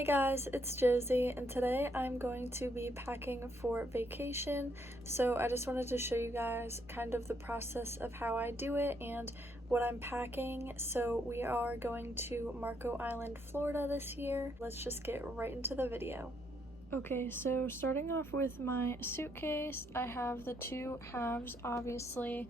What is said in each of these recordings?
Hey guys, it's Josie, and today I'm going to be packing for vacation. So I just wanted to show you guys kind of the process of how I do it and what I'm packing. So we are going to Marco Island, Florida this year. Let's just get right into the video. Okay, so starting off with my suitcase, I have the two halves obviously,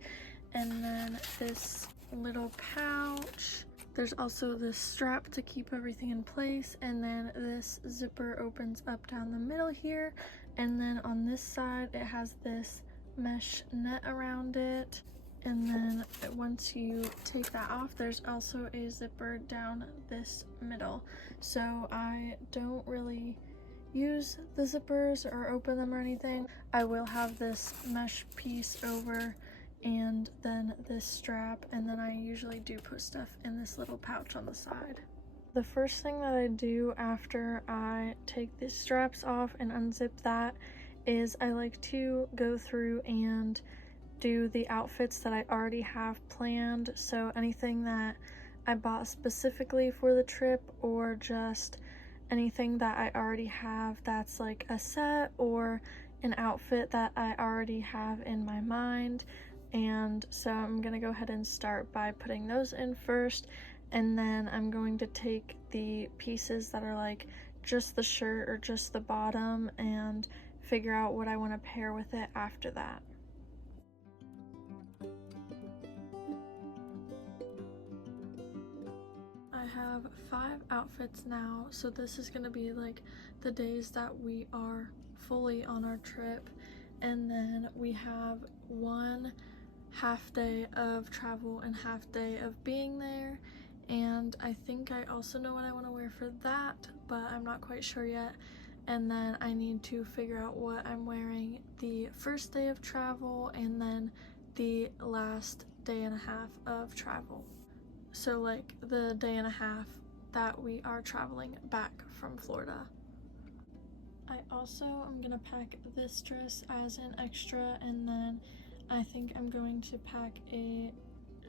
and then this little pouch. There's also this strap to keep everything in place, and then this zipper opens up down the middle here, and then on this side it has this mesh net around it, and then once you take that off there's also a zipper down this middle. So I don't really use the zippers or open them or anything. I will have this mesh piece over and then this strap, and then I usually do put stuff in this little pouch on the side. The first thing that I do after I take these straps off and unzip that is I like to go through and do the outfits that I already have planned. So anything that I bought specifically for the trip, or just anything that I already have that's like a set or an outfit that I already have in my mind. And so I'm gonna go ahead and start by putting those in first, and then I'm going to take the pieces that are like just the shirt or just the bottom and figure out what I want to pair with it after that. I have 5 outfits now, so this is gonna be like the days that we are fully on our trip, and then we have one half day of travel and half day of being there. And I think I also know what I want to wear for that, but I'm not quite sure yet. And then I need to figure out what I'm wearing the first day of travel and then the last day and a half of travel. So like the day and a half that we are traveling back from Florida. I also am gonna pack this dress as an extra, and then I think I'm going to pack a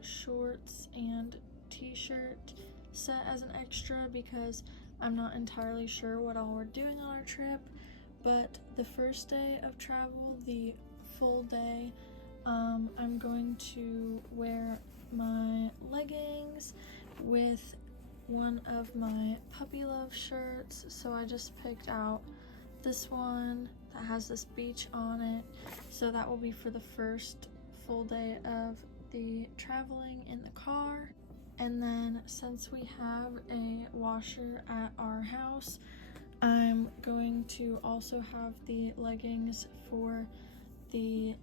shorts and t-shirt set as an extra because I'm not entirely sure what all we're doing on our trip. But the first day of travel, the full day, I'm going to wear my leggings with one of my puppy love shirts. So I just picked out this one that has this beach on it, so that will be for the first full day of the traveling in the car. And then since we have a washer at our house, I'm going to also have the leggings for the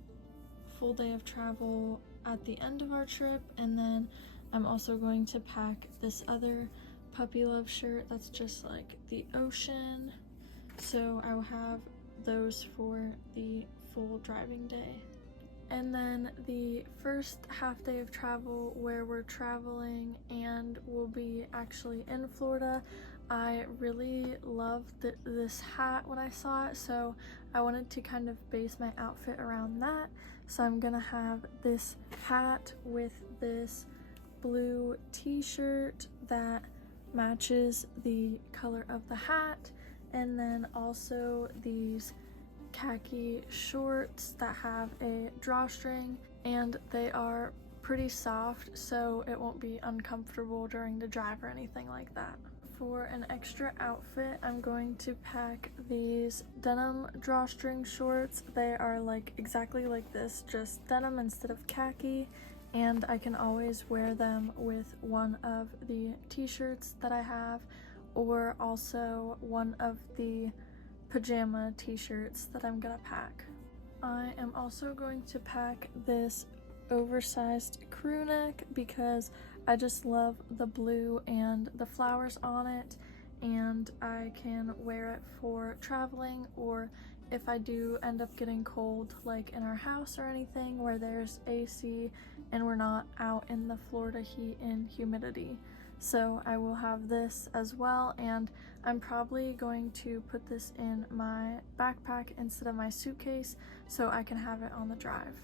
full day of travel at the end of our trip. And then I'm also going to pack this other puppy love shirt that's just like the ocean. So I will have those for the full driving day. And then the first half day of travel, where we're traveling and we'll be actually in Florida, I really loved this hat when I saw it, so I wanted to kind of base my outfit around that. So I'm gonna have this hat with this blue t-shirt that matches the color of the hat, and then also these khaki shorts that have a drawstring, and they are pretty soft so it won't be uncomfortable during the drive or anything like that. For an extra outfit, I'm going to pack these denim drawstring shorts. They are like exactly like this, just denim instead of khaki, and I can always wear them with one of the t-shirts that I have, or also one of the pajama t-shirts that I'm gonna pack. I am also going to pack this oversized crew neck because I just love the blue and the flowers on it, and I can wear it for traveling, or if I do end up getting cold like in our house or anything where there's AC and we're not out in the Florida heat and humidity. So I will have this as well, and I'm probably going to put this in my backpack instead of my suitcase so I can have it on the drive.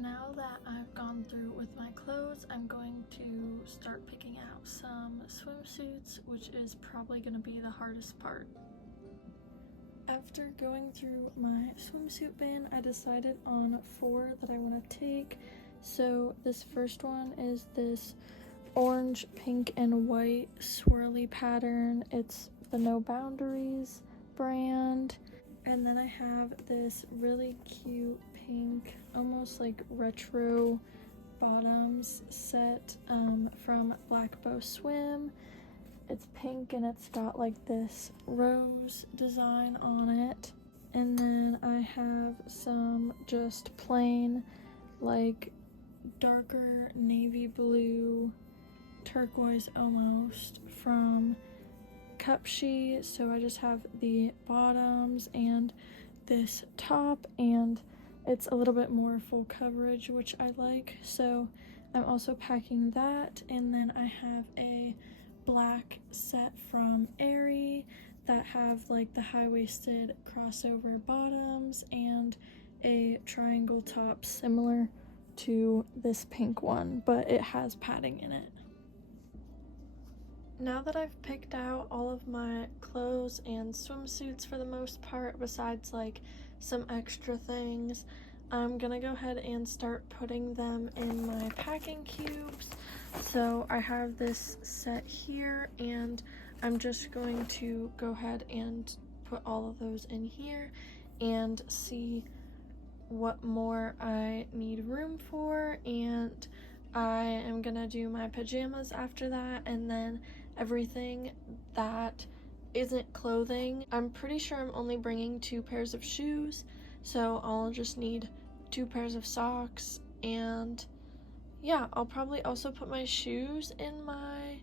Now that I've gone through with my clothes, I'm going to start picking out some swimsuits, which is probably going to be the hardest part. After going through my swimsuit bin, I decided on 4 that I want to take. So this first one is this orange, pink, and white swirly pattern. It's the No Boundaries brand. And then I have this really cute pink, almost like retro bottoms set from Black Bow Swim. It's pink and it's got like this rose design on it. And then I have some just plain like darker navy blue, turquoise almost, from Cupshe. So I just have the bottoms and this top, and it's a little bit more full coverage, which I like. So I'm also packing that. And then I have a black set from Aerie that have like the high-waisted crossover bottoms and a triangle top similar to this pink one, but it has padding in it. Now that I've picked out all of my clothes and swimsuits for the most part, besides like some extra things, I'm gonna go ahead and start putting them in my packing cubes. So I have this set here, and I'm just going to go ahead and put all of those in here and see what more I need room for. And I am gonna do my pajamas after that, and then everything that isn't clothing. I'm pretty sure I'm only bringing 2 pairs of shoes, so I'll just need 2 pairs of socks. And yeah, I'll probably also put my shoes in my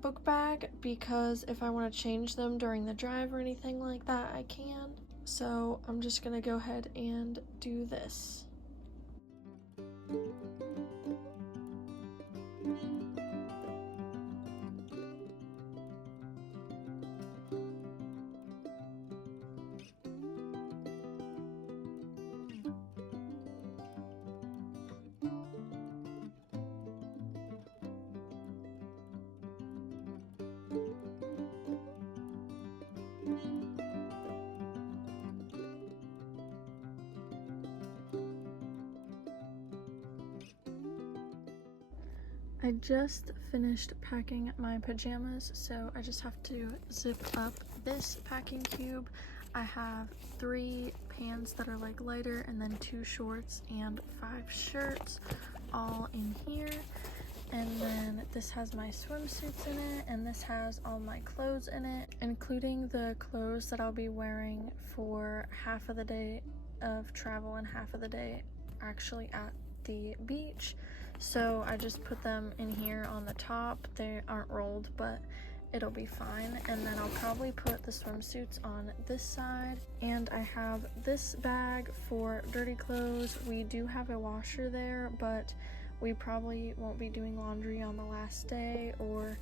book bag, because if I want to change them during the drive or anything like that, I can. So I'm just gonna go ahead and do this. I just finished packing my pajamas, so I just have to zip up this packing cube. I have 3 pants that are like lighter, and then 2 shorts and 5 shirts all in here. And then this has my swimsuits in it, and this has all my clothes in it, including the clothes that I'll be wearing for half of the day of travel and half of the day actually at the beach. So I just put them in here on the top. They aren't rolled, but it'll be fine. And then I'll probably put the swimsuits on this side. And I have this bag for dirty clothes. We do have a washer there, but we probably won't be doing laundry on the last day, or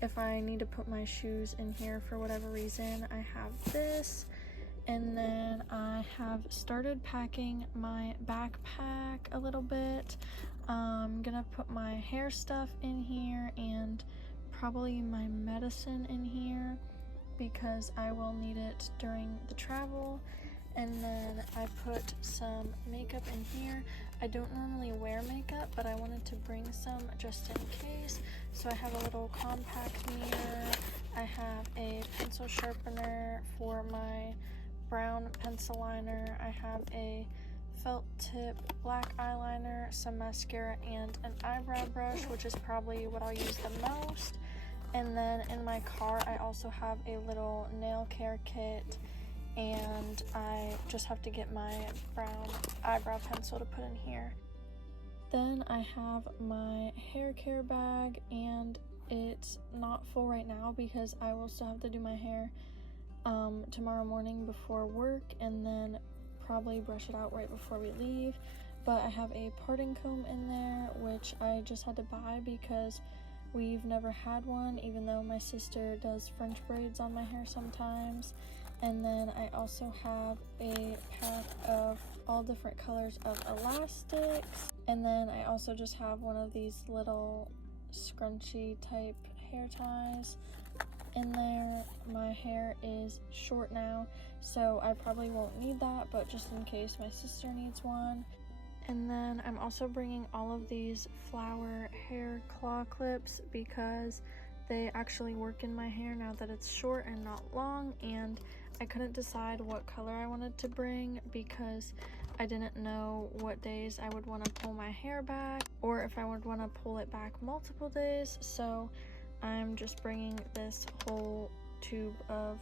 if I need to put my shoes in here for whatever reason, I have this. And then I have started packing my backpack a little bit. I'm gonna put my hair stuff in here and probably my medicine in here, because I will need it during the travel. And then I put some makeup in here. I don't normally wear makeup, but I wanted to bring some just in case. So I have a little compact mirror. I have a pencil sharpener for my brown pencil liner. I have a felt tip black eyeliner, some mascara, and an eyebrow brush, which is probably what I'll use the most. And then in my car, I also have a little nail care kit, and I just have to get my brown eyebrow pencil to put in here. Then I have my hair care bag, and it's not full right now because I will still have to do my hair tomorrow morning before work, and then probably brush it out right before we leave. But I have a parting comb in there, which I just had to buy because we've never had one, even though my sister does French braids on my hair sometimes. And then I also have a pack of all different colors of elastics. And then I also just have one of these little scrunchy type hair ties in there. My hair is short now, so I probably won't need that, but just in case my sister needs one. And then I'm also bringing all of these flower hair claw clips because they actually work in my hair now that it's short and not long, and I couldn't decide what color I wanted to bring because I didn't know what days I would want to pull my hair back or if I would want to pull it back multiple days, so I'm just bringing this whole tube of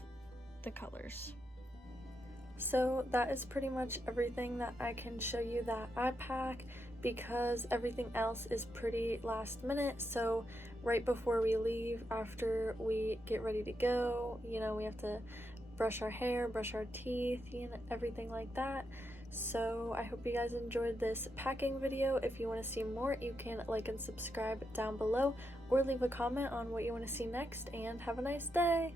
the colors. So that is pretty much everything that I can show you that I pack because everything else is pretty last minute. So right before we leave, after we get ready to go, you know, we have to brush our hair, brush our teeth, you know, everything like that. So I hope you guys enjoyed this packing video. If you want to see more, you can like and subscribe down below or leave a comment on what you want to see next, and have a nice day.